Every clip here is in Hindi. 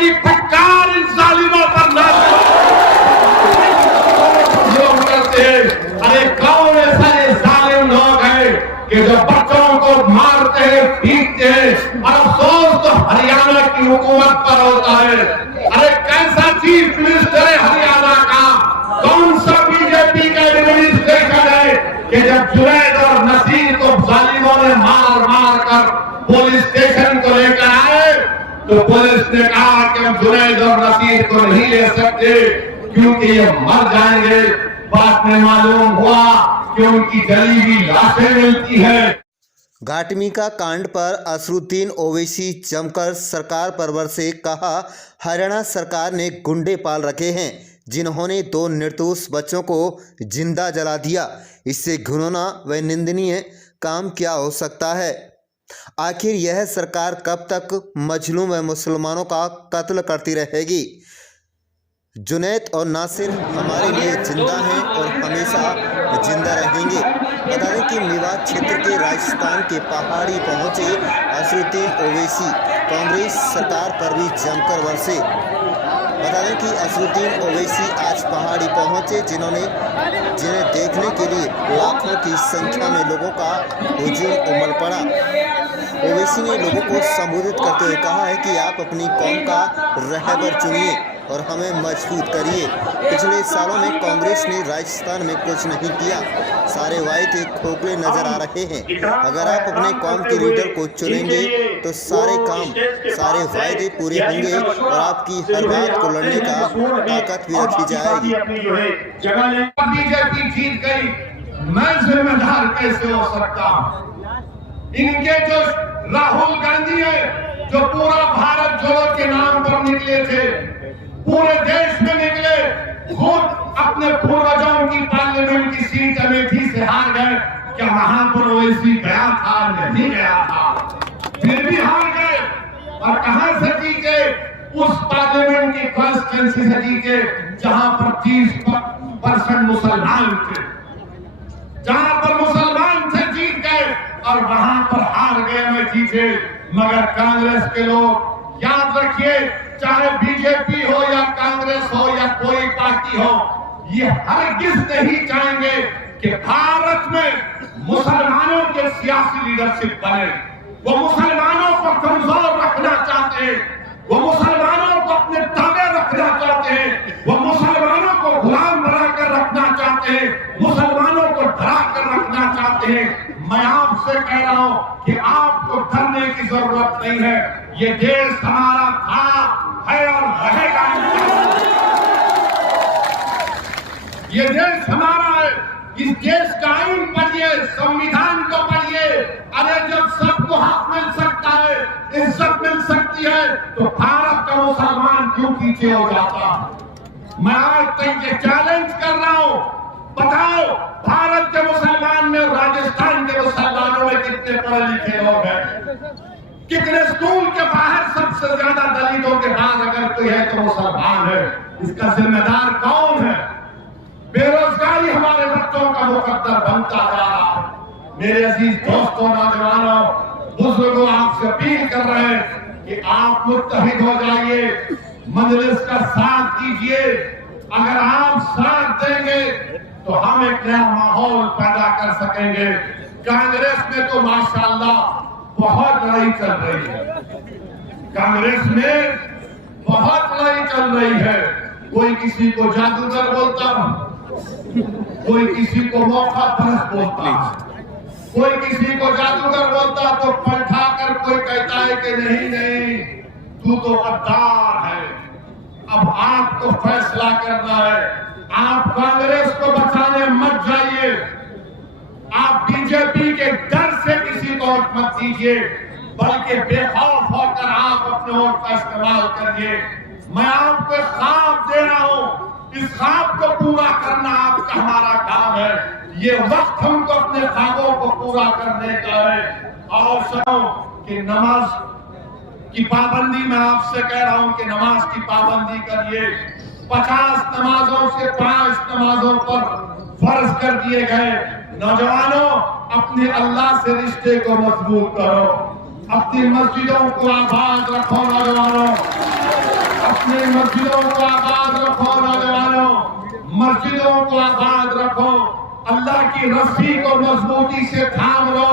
मेरी फटकार इन जालिमों पर लोग करते हैं। अरे कौन ऐसा जालिम लोग हैं कि जो बच्चों को मारते हैं, पीटते हैं, और अफसोस तो हरियाणा की हुकूमत पर होता है। अरे कैसा चीफ मिनिस्टर है हरियाणा का, कौन सा बीजेपी का एडमिनिस्ट्रेशन है कि जब जुनैद और नसीर को जालिमों ने मार मार कर पुलिस स्टेशन को लेकर आए तो पुलिस ने कहा कि हम जुनैद और नसीर को नहीं ले सकते क्योंकि ये मर जाएंगे। बाद में मालूम हुआ कि उनकी जली हुई लाशें मिलती है। घाटमिका कांड पर असरुद्दीन ओवैसी जमकर सरकार पर बरसे, कहा हरियाणा सरकार ने गुंडे पाल रखे हैं जिन्होंने 2 निर्दोष बच्चों को जिंदा जला दिया। इससे घिनौना व निंदनीय काम क्या हो सकता है। आखिर यह सरकार कब तक मजलूम व मुसलमानों का कत्ल करती रहेगी। जुनैद और नासिर हमारे लिए जिंदा हैं और हमेशा जिंदा रहेंगे। बता दें कि मेवात क्षेत्र के राजस्थान के पहाड़ी पहुंचे असरुद्दीन ओवैसी कांग्रेस सरकार पर भी जमकर बरसे। बता दें कि असरुद्दीन ओवैसी आज पहाड़ी पहुंचे जिन्हें देखने के लिए लाखों की संख्या में लोगों का हुजूम उमड़ पड़ा। ओवैसी ने लोगों को संबोधित करते हुए कहा है कि आप अपनी कौम का रहबर चुनिए और हमें मजबूत करिए। पिछले सालों में कांग्रेस ने राजस्थान में कुछ नहीं किया, सारे वायदे खोखले नजर आ रहे हैं। अगर आप अपने कौम के लीडर को चुनेंगे तो सारे काम, सारे वायदे पूरे होंगे और आपकी हर बात को लड़ने का ताकत भी रखी जाएगी। बीजेपी जीत गई, मैं जिम्मेदार कैसे हो सकता हूं? इनके जो राहुल गांधी है जो पूरा भारत जोड़ो के नाम पर निकले थे, पूरे देश में निकले, खुद अपने पूर्वजों की पार्लियामेंट की सीट अमेठी से हार गए। क्या वहां पर ओवैसी गया था? नहीं गया था, फिर भी हार गए। और कहां से जीते? उस पार्लियामेंट की कॉन्स्टिट्यूंसी से जीते जहां पर 30% मुसलमान थे, जहां पर मुसलमान थे जीत गए और वहां पर हार गए अमेठी से। मगर कांग्रेस के लोग याद रखिए, चाहे बीजेपी हो या कांग्रेस हो या कोई पार्टी हो, ये हरगिज नहीं चाहेंगे कि भारत में मुसलमानों के सियासी लीडरशिप बने। वो मुसलमानों को कमजोर रखना चाहते हैं, वो मुसलमानों को अपने ताबे रखना चाहते हैं, वो मुसलमानों को गुलाम बनाकर रखना चाहते हैं, मुसलमानों को डरा कर रखना चाहते हैं। मैं आपसे कह रहा हूं कि आपको डरने की जरूरत नहीं है। ये देश हमारा था, है और रहेगा। ये देश हमारा है। इस देश का आईन पढ़िए, संविधान को पढ़िए। अरे जब सबको हक मिल सकता है, इज्जत मिल सकती है, तो भारत का मुसलमान क्यों पीछे हो जाता? मैं आज तक ये चैलेंज कर रहा हूं, बताओ भारत के मुसलमान में, राजस्थान के मुसलमानों में कितने पढ़े लिखे लोग हैं? कितने स्कूल के बाहर सबसे ज्यादा दलितों के बाद अगर कोई है तो मुसलमान है। इसका जिम्मेदार कौन है? बेरोजगारी हमारे बच्चों का मुकद्दर बनता जा रहा है। मेरे अजीज दोस्तों, नौजवानों, बुजुर्गों, आपसे अपील कर रहे हैं कि आप मुत्तहिद हो जाइए, मजलिस का साथ दीजिए। अगर आप साथ देंगे तो हम एक नया माहौल पैदा कर सकेंगे। कांग्रेस में तो माशाअल्लाह बहुत लड़ाई चल रही है, कांग्रेस में बहुत लड़ाई चल रही है। कोई किसी को जादूगर बोलता, कोई किसी को मौका परस्त बोलता, कोई किसी को जादूगर बोलता तो पलटा कर कोई कहता है कि नहीं नहीं तू तो गद्दार है। अब आपको फैसला करना है। आप कांग्रेस को बचाने मत जाइए, आप बीजेपी के डर से किसी को वोट मत दीजिए, बल्कि बेखौफ होकर आप अपने वोट का इस्तेमाल करिए। मैं आपको ख्वाब दे रहा हूं, इस ख्वाब को पूरा करना आपका हमारा काम है। ये वक्त हमको अपने ख्वाबों को पूरा करने का है। और सुनो कि नमाज की पाबंदी, मैं आपसे कह रहा हूं कि नमाज की पाबंदी करिए। 50 नमाजों से 5 नमाजों पर फर्ज कर दिए गए। नौजवानों, अपने अल्लाह से रिश्ते को मजबूत करो, अपनी मस्जिदों को आबाद रखो। नौजवानों, अपने मस्जिदों को आबाद रखो नौजवानों, मस्जिदों को आबाद रखो। अल्लाह की रस्सी को मजबूती से थाम लो,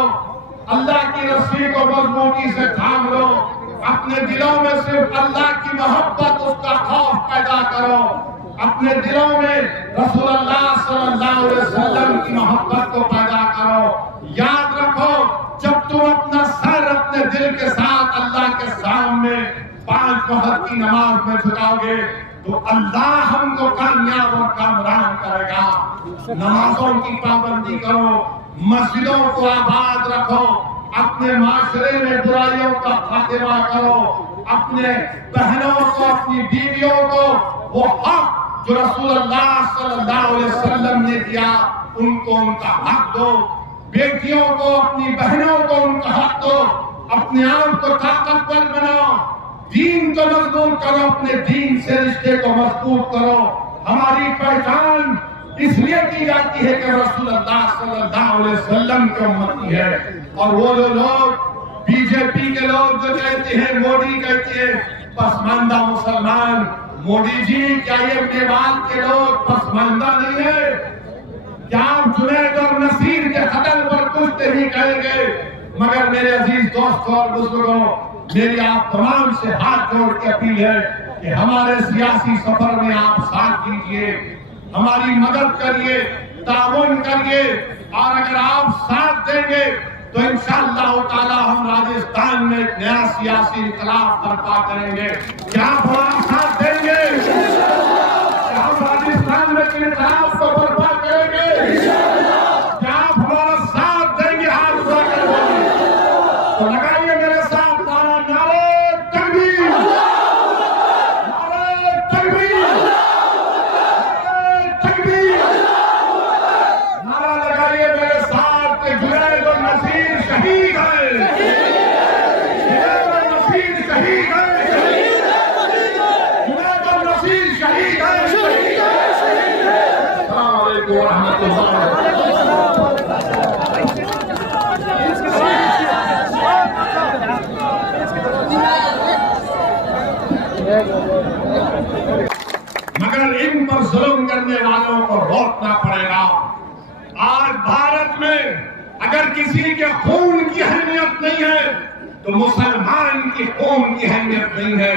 अल्लाह की रस्सी को मजबूती से थाम लो। अपने दिलों में सिर्फ अल्लाह की मोहब्बत, उसका खौफ पैदा करो। अपने दिलों में रसूलुल्लाह सल्लल्लाहु अलैहि वसल्लम की मोहब्बत को पैदा करो। याद रखो, जब तुम अपना सर अपने दिल के साथ अल्लाह के सामने 5 वक्त की नमाज में झुकाओगे तो अल्लाह हमको कामयाब और कामरान करेगा। नमाजों की पाबंदी करो, मस्जिदों को आबाद रखो, अपने माशरे में बुराइयों का खात्मा करो, अपने बहनों को, अपनी बीवियों को वो हक जो रसूलुल्लाह सल्लल्लाहु अलैहि वसल्लम ने दिया उनको उनका हक दो। बेटियों को, अपनी बहनों को उनका हक दो। अपने आप को ताकतवर बनाओ, दीन को मजबूत करो, अपने दीन से रिश्ते को मजबूत करो। हमारी पहचान इसलिए की जाती है कि रसूलुल्लाह सल्लल्लाहु अलैहि वसल्लम की उम्मती है। और वो जो लोग बीजेपी के लोग जो कहते हैं, मोदी कहते हैं पसमानदा मुसलमान, मोदी जी क्या ये मेवात के लोग पसमानदा नहीं है? क्या आप जुनैद और नसीर के कत्ल पर कुछ नहीं कहेंगे? मगर मेरे अजीज दोस्तों और बुजुर्गों, मेरी आप तमाम से हाथ जोड़ के अपील है कि हमारे सियासी सफर में आप साथ दीजिए, हमारी मदद करिए, ताउन करिए। और अगर आप साथ देंगे तो इंशाअल्लाह ताला हम राजस्थान में एक नया सियासी इंकलाब बर्पा करेंगे। क्या आप हमारा साथ देंगे? क्या हम राजस्थान में इंकलाब को बर्पा करेंगे? क्या आप हमारा साथ देंगे? हाथ उठा कर बोलिए तो लगाइए मेरे साथ नारा, नारे तकबीर, नारे तकबीर, नारे तकबीर, नारा लगाइए मेरे साथ कि जुनैद और नसीर शहीद है, जुनैद और नसीर शहीद है, जुनैद और नसीर शहीद है। अस्सलाम वालेकुम व रहमतुल्लाह। मगर इन पर जुल्म करने वालों को रोकना पड़ेगा। आज भारत में अगर किसी के खून की अहमियत नहीं है तो मुसलमान की खून की अहमियत नहीं है,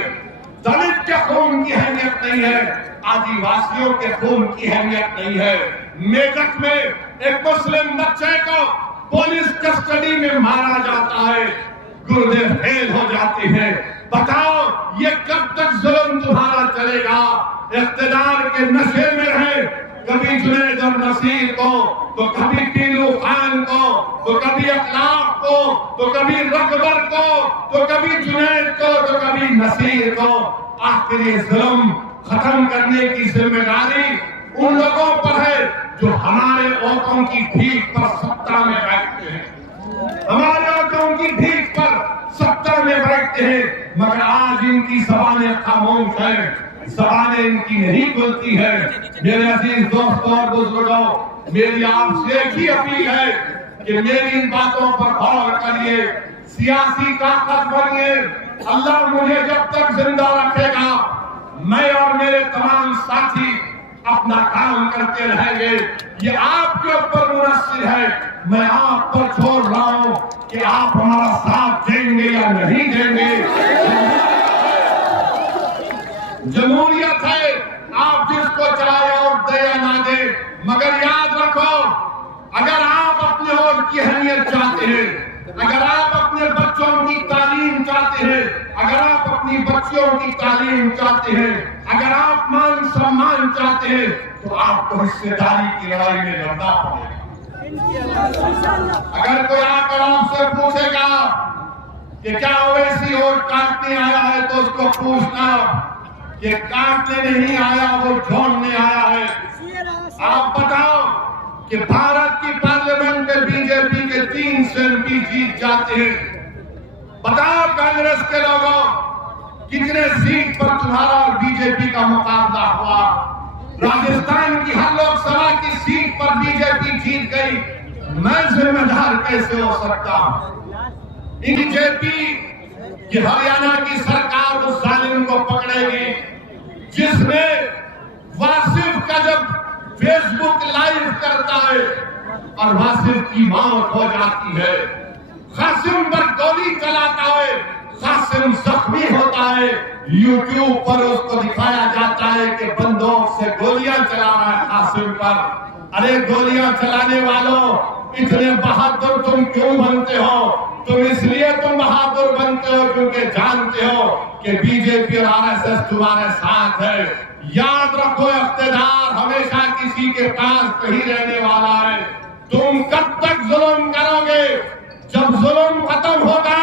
दलित के खून की अहमियत नहीं है, आदिवासियों के खून की अहमियत नहीं है। मेरठ में एक मुस्लिम बच्चे को पुलिस कस्टडी में मारा जाता है, गुर्दे फेल हो जाते हैं। बताओ ये कब तक जुल्म तुम्हारा चलेगा? इख्तिदार के नशे में रहे, कभी जुनैद और नसीर को, तो कभी टीलू खान को, तो कभी अखलाक को, तो कभी रकबर को, तो कभी जुनैद को, तो कभी नसीर को। आखिर ये जुल्म खत्म करने की जिम्मेदारी उन लोगों पर है जो हमारे औरतों की भीख पर सत्ता में बैठते हैं, हमारे औरतों की भीख पर सत्ता में बैठते हैं। मगर आज इनकी ज़बानें खामोश है, ज़बानें इनकी नहीं खुलती है। मेरे अजीज दोस्तों और बुजुर्गों, मेरी आपसे एक ही अपील है कि मेरी इन बातों पर गौर करिए, सियासी ताकत बनिए। अल्लाह मुझे जब तक जिंदा रखेगा, मैं और मेरे तमाम साथी अपना काम करते रहेंगे। ये आपके ऊपर मुनस्सिर है, मैं आप पर छोड़ रहा हूं कि आप हमारा साथ देंगे या नहीं देंगे। जमहूरियत है, आप जिसको चलाए और दे या ना दे, मगर याद रखो, अगर आप अपने और की अहमियत चाहते हैं, अगर आप अपने बच्चों की तालीम चाहते हैं, अगर आप अपनी बच्चियों की तालीम चाहते हैं, अगर आप मान सम्मान चाहते हैं, तो आपको हिस्सेदारी की लड़ाई में लड़ना पड़ेगा। अगर कोई आकर आपसे पूछेगा कि क्या ओवैसी वोट काटने आया है, तो उसको पूछना कि काटने नहीं आया, वो ढूंढने आया है। आप बताओ कि भारत की पार्लियामेंट में बीजेपी के 3 MP जीत जाते हैं। बताओ कांग्रेस के लोगों, कितने सीट पर तुम्हारा और बीजेपी का मुकाबला हुआ? राजस्थान की हर लोकसभा की सीट पर बीजेपी जीत गई। मैं जिम्मेदार कैसे हो सकता हूं? बीजेपी की हरियाणा की सरकार उस जालिम को पकड़ेगी, जिसमें वासिफ का जब फेसबुक लाइव करता है और वासिफ की मौत हो जाती है, कासिम पर गोली चलाता है, कासिम जख्मी होता है, यूट्यूब पर उसको दिखाया जाता है कि बंदूक से गोलियां चला रहा है कासिम पर। अरे गोलियां चलाने वालों, इतने बहादुर तुम क्यों बनते हो? तुम इसलिए तुम बहादुर बनते हो क्योंकि जानते हो कि बीजेपी और आरएसएस तुम्हारे साथ है। याद रखो, इख्तियार हमेशा किसी के पास नहीं रहने वाला है। तुम कब तक जुल्म करोगे? जब जुल्म खत्म होगा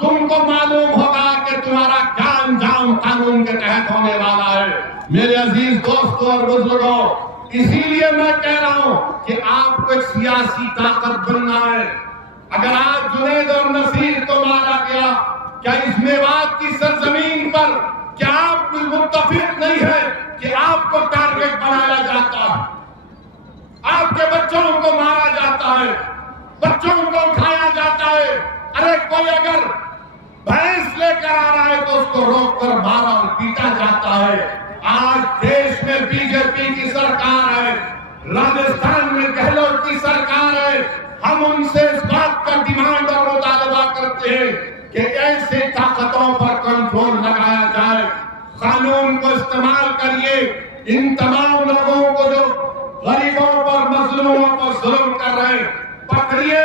तुमको मालूम होगा कि तुम्हारा क्या अंजाम कानून के तहत होने वाला है। मेरे अजीज दोस्तों और बुजुर्गों, इसीलिए मैं कह रहा हूं कि आपको एक सियासी ताकत बनना है। अगर आज जुनैद और नसीर को मारा गया, क्या इस मेवात की सरजमीन पर क्या आप मुत्तफिक नहीं है कि आपको टारगेट बनाया जाता है, आपके बच्चों को मारा जाता है, बच्चों को उठाया जाता है? अरे कोई अगर भैंस लेकर आ रहा है तो उसको रोककर मारा और पीटा जाता है। आज देश में बीजेपी की सरकार है, राजस्थान में गहलोत की सरकार है। हम उनसे इस बात का डिमांड और मुतालबा करते हैं कि ऐसे ताकतों पर कंट्रोल लगाया जाए, कानून को इस्तेमाल करिए। इन तमाम लोगों को जो गरीबों पर, मजलूमों पर जुल्म कर रहे हैं, पकड़िए,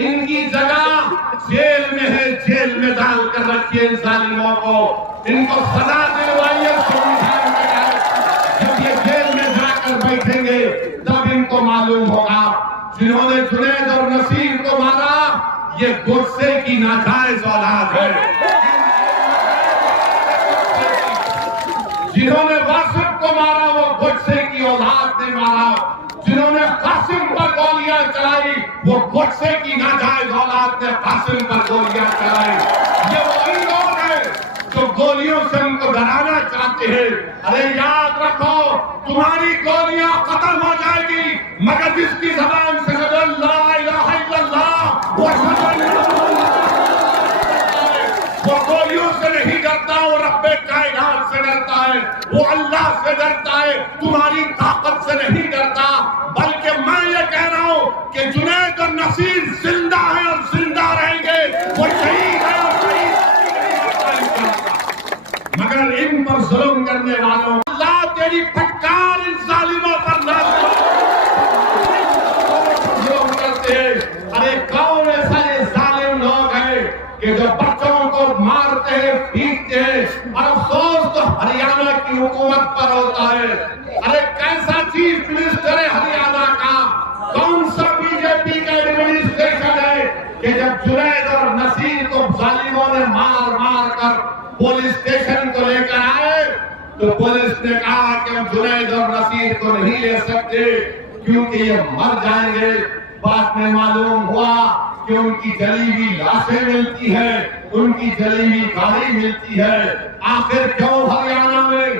इनकी जगह जेल में है, जेल में डाल कर रखिए इन जालिमों को, इनको सजा दिलवाइए संविधान के तहत। जब ये जेल में जाकर बैठेंगे तब इनको मालूम होगा जिन्होंने जुनैद और नसीर को मारा ये गोडसे की नाजायज औलाद है, जिन्होंने वासिफ को मारा वो गोडसे की औलाद ने मारा, जिन्होंने कासिम पर गोलियां चलाई वो गोडसे की नाजायज औलाद ने कासिम पर गोलियां चलाई। ये वही लोग हैं जो गोलियों से उनको डराना चाहते हैं। अरे याद रखो, तुम्हारी गोलियां खत्म हो जाएगी मगर जिसकी जबान से ला इलाहा इल्लल्लाह वो गोलियों से नहीं डरता, वो रब्बे कायनात से डरता है, वो अल्लाह से डरता है, तुम्हारी ताकत से नहीं डरता। बल्कि मैं ये कह रहा हूं कि जुनैद और नसीर जिंदा है और जिंदा रहेंगे, वो शहीद है और शहीद मगर इन पर जुल्म करने वालों, अल्लाह तेरी फटकार इन जालिमों पर ना जुल्म करते हैं। अरे कौन ऐसा ये जालिम लोग हैं कि जो बच्चों को मारते हैं, पीटते हैं, और अफसोस तो हरियाणा की हुकूमत पर होता है। अरे कैसा चीफ मिनिस्टर है हरियाणा का, कौन सा बीजेपी का एडमिनिस्ट्रेशन है कि जब जुनैद और नसीर को जालिमों ने मार मार कर पुलिस स्टेशन को लेकर आए तो पुलिस ने कहा कि हम जुनैद और नसीर को नहीं ले सकते क्योंकि ये मर जाएंगे। बाद में मालूम हुआ कि उनकी जली हुई लाशें मिलती है, उनकी जली हुई गाड़ी मिलती है। आखिर क्यों हरियाणा में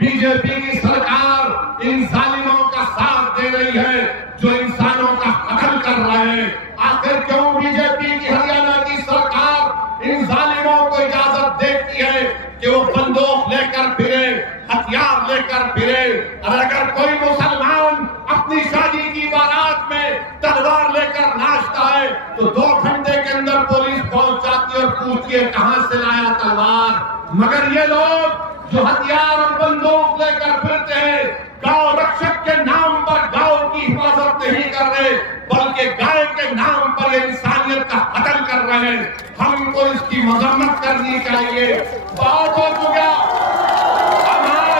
बीजेपी की सरकार इन जालिमों का साथ दे रही है जो इंसानों का कत्ल कर रहे हैं? आखिर क्यों बीजेपी की हरियाणा की सरकार इन जालिमों को इजाजत देती है कि वो बंदूक लेकर फिरे, हथियार लेकर फिरे? और अगर कोई मुसलमान अपनी शादी की बारात में तलवार लेकर नाचता है तो 2 घंटे के अंदर पुलिस पहुंच जाती है और पूछती है कहां से लाया तलवार। मगर ये लोग जो हथियार और बंदूक लेकर फिरते हैं, गांव रक्षक के नाम पर गांव की हिफाजत नहीं कर रहे बल्कि गाय के नाम पर इंसानियत का कत्ल कर रहे हैं। हमको इसकी मजम्मत करनी चाहिए। बहुत हो गया। हम आज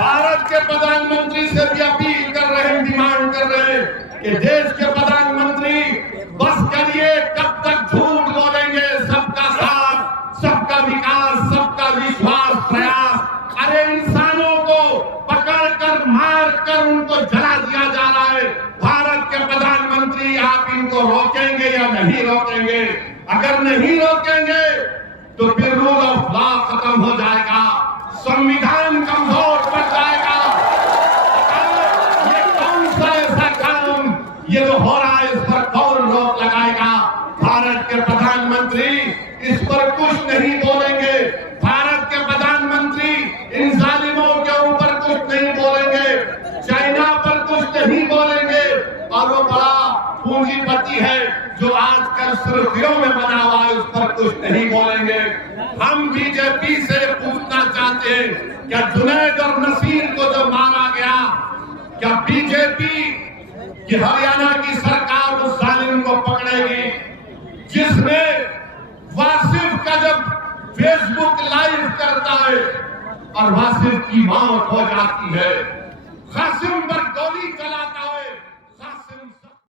भारत के प्रधानमंत्री से भी अपील कर रहे हैं, डिमांड कर रहे हैं कि देश के प्रधानमंत्री बस करिए, कब तक झूठ बोलेंगे? सबका साथ, सबका विकास, सबका विश्वास, प्रयास। अरे इंसानों को पकड़कर मारकर उनको जला दिया जा रहा है। भारत के प्रधानमंत्री आप इनको रोकेंगे या नहीं रोकेंगे? अगर नहीं रोकेंगे तो फिर रूल ऑफ लॉ खत्म हो जाएगा, संविधान कमजोर पड़ जाएगा। ये कौन सा ऐसा काम, ये है जो आजकल सुर्खियों में बना हुआ है उस पर कुछ नहीं बोलेंगे। हम बीजेपी से पूछना चाहते हैं, क्या जुनैद और नसीर को जो मारा गया, क्या बीजेपी की हरियाणा की सरकार उस जालिम को पकड़ेगी जिसने वासिफ का जब फेसबुक लाइव करता है और वासिफ की मौत हो जाती है, कासिम पर गोली चलाता